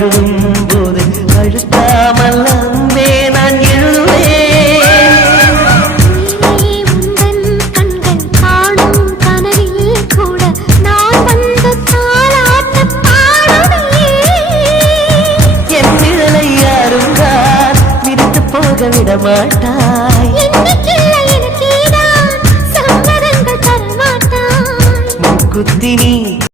எழுதும் போது அழுத்தாமல் அன்பே நான் எழுதுவேன். உந்தன் கண்கள் காணும் கனவில் கூட நான் வந்து தாலாட்டு பாடுவேன். என் நிழலை யாரும் தான் விரித்து போக விட மாட்டார்.